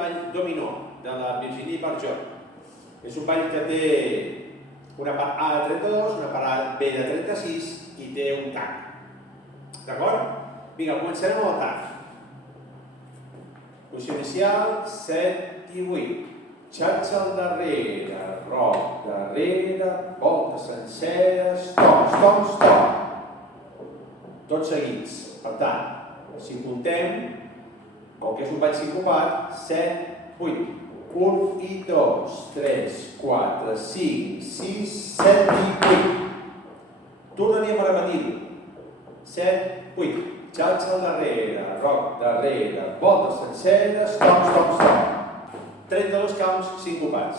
ball dominó de la Virginie Barjot. És un ball que té una part A de 32, una part B de 36 i té un tag. D'acord? Vinga, començarem amb el tag. Posició inicial, 7 i 8. Xatxa al darrere, roc darrere, volta sencera, stop, stop, stop. Tots seguits. Per tant, si comptem, com que és un ball sincopat, 7, 8. 1 i 2, 3, 4, 5, 6, 7 i 8. Tornaríem a repetir-ho. 7, 8. Xatxa al darrere, roc darrere, volta sencera, stop, stop, stop. 32 counts sincopats.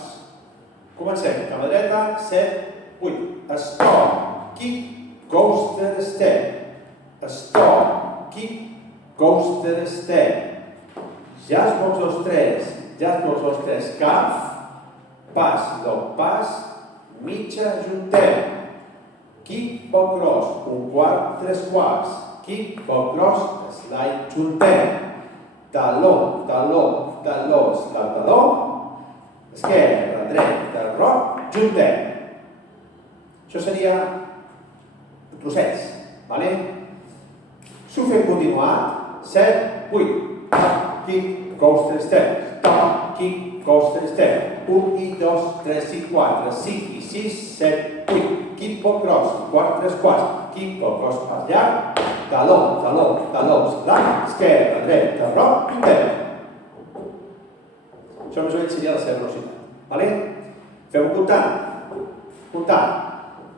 Comencem. A la dreta, 7, 8. Stop, kick, coaster, step. Stop, kick, coaster, step. Jazz box els 3. Jazz box els 3. Caf, pas, low pas, mitja, juntem. Kick, box cross, un quart, 3 quarts. Kick, box cross, slide, juntem. Taló, taló, taló, slide, taló. Esquerra, dreta, roc, juntem. Això seria trossets, vale? S'ho fem continuat. 7, 8. Kick, coaster, step. Top, kick, coaster, step. 1 i 2, 3 i 4, 5 i 6, 7, 8. Kick, box cross, quart, 3 quarts. Kick, box cross, pas llarg. Taló, taló, taló, slide. Esquerra, dreta, roc, juntem. Això més o menys seria la seva velocitat. Vale? Fem-ho comptant. Comptant.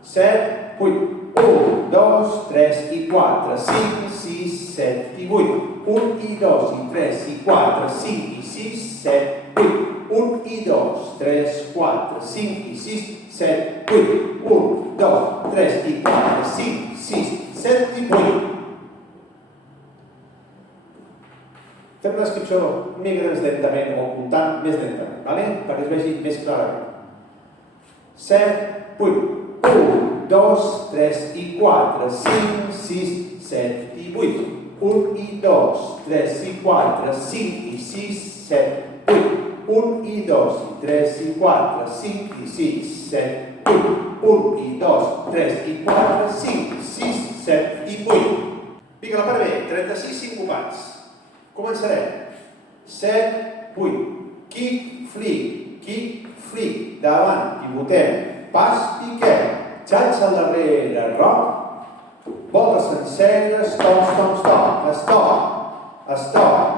7, 8. 1, 2, 3 i 4, 5, 6, 7 i 8. 1 i 2 i 3 i 4, 5 i 6, 7, 8. 1 i 2, 3, 4, 5 i 6, 7, 8. 1, 2, 3 i 4, 5, 6, 7 i 8. Fem la descripció mica més lentament o comptant més lentament, ¿vale? Perquè es vegi més clarament. 7, 8. 1, 2, 3 i 4, 5, 6, 7 i 8. 1 i 2, 3 i 4, 5 i 6, 7, 8. 1 i 2, 3 i 4, 5 i 6, 7, 8. 1 i 2, 3 i 4, 5 i 6, 7 i 8. Vinga, la part B, 36 sincopats. Començarem. 7, 8. Kick, flick, davant, pivotem, pas, piquem. Xatxa al darrere, roc, volta sencera, stop, stop, stop, stop, stop.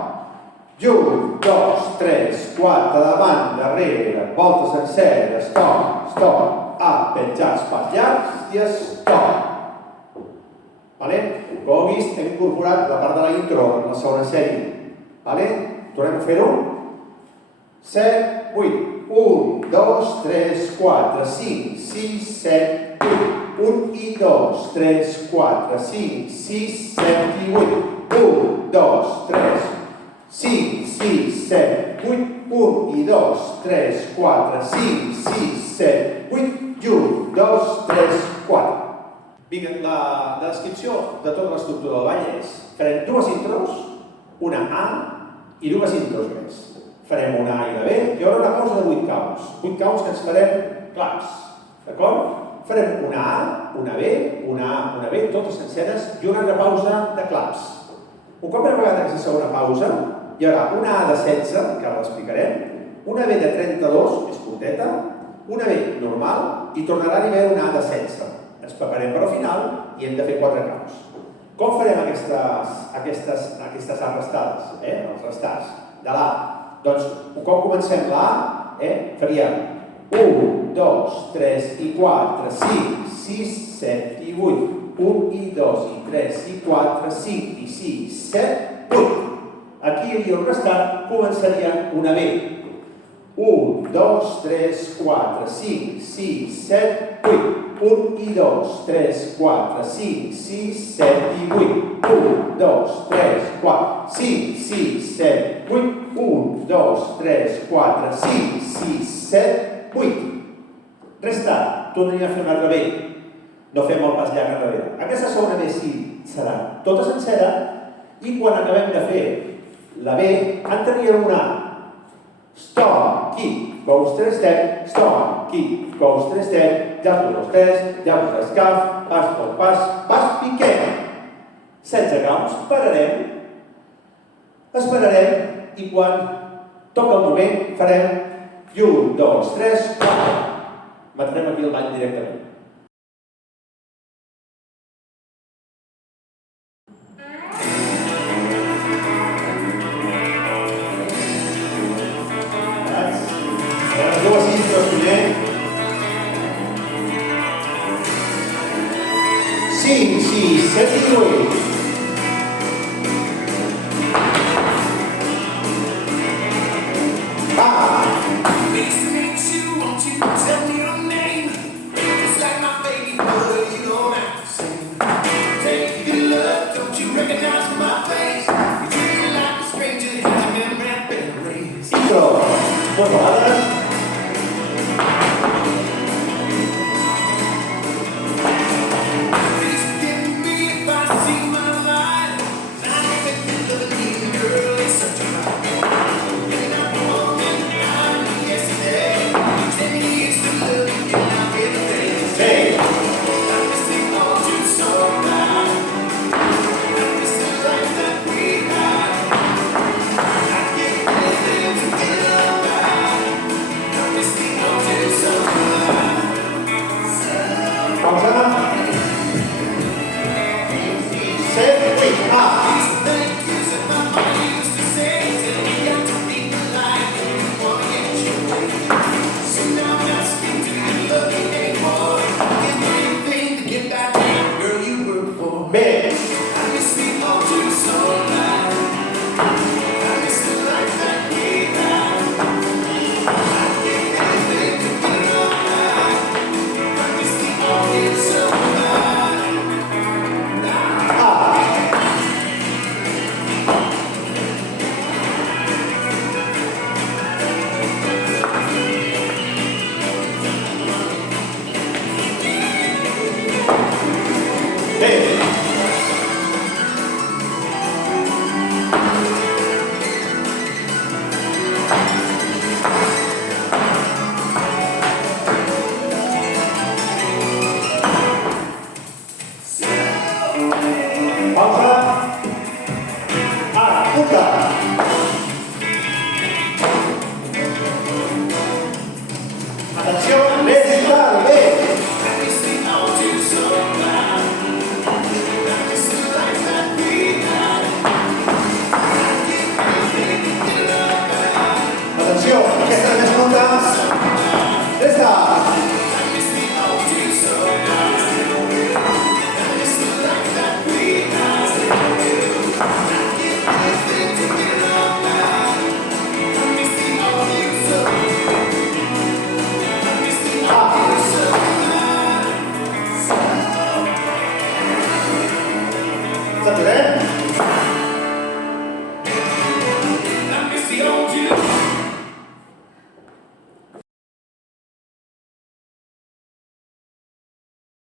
1, 2, 3, 4, davant, darrere, volta sencera, stop, stop, penjats, pas llargs i stop. Vale? Com heu vist, hem incorporat la part de la intro en la segona sèrie. Vale? Tornem a fer-ho. 7, 8. 1, 2, 3, 4, 5, 6, 7, 8. 1 i 2, 3, 4, 5, 6, 7 i 8. 1, 2, 3, 5, 6, 7, 8. 1 i 2, 3, 4, 5, 6, 7, 8. 1, 2, 3, 4. Vinga, la descripció de tota l'estructura del ball és: farem dues intros, una A i dues intros més. Farem una A i una B, hi haurà una pausa de 8 counts. 8 counts que ens farem claps, d'acord? Farem una A, una B, una A, una B, totes senceres, i una altra pausa de claps. Un cop hem acabat aquesta segona pausa, hi haurà una A de 16, que ara l'explicarem, una B de 32, més curteta, una B normal, i tornarà a haver una A de 16. Ens preparem per al final i hem de fer 4 counts. Com farem aquestes A restades, els restats de l'A? Doncs, un cop comencem la A, faríem 1, 2, 3 i 4, 5, 6, 7 i 8. 1 i 2 i 3 i 4, 5 i 6, 7, 8. Aquí hi hauria un restat, començaria una B. 1, 2, 3, 4, 5, 6, 7, 8. 1 i 2, 3, 4, 5, 6, 7 i 8. 1, 2, 3, 4, 5, 6, 7, 8. 1, 2, 3, 4, 5, 6, 7, 8. Restat, tornaria a fer una altra B. No fem el pas llarg enrere. Aquesta segona B sí serà tota sencera i quan acabem de fer la B, entraria una A. stop, keep, goes to the step, stop, keep, goes to the step, ja los tres, ja us l'escaf, pas pel pas, piquem. 16 caus, esperarem i quan toca el moment farem 1, 2, 3, 4. Matarem aquí el ball directament. Cinc, sis, set i 8. Dues vegades. State bene?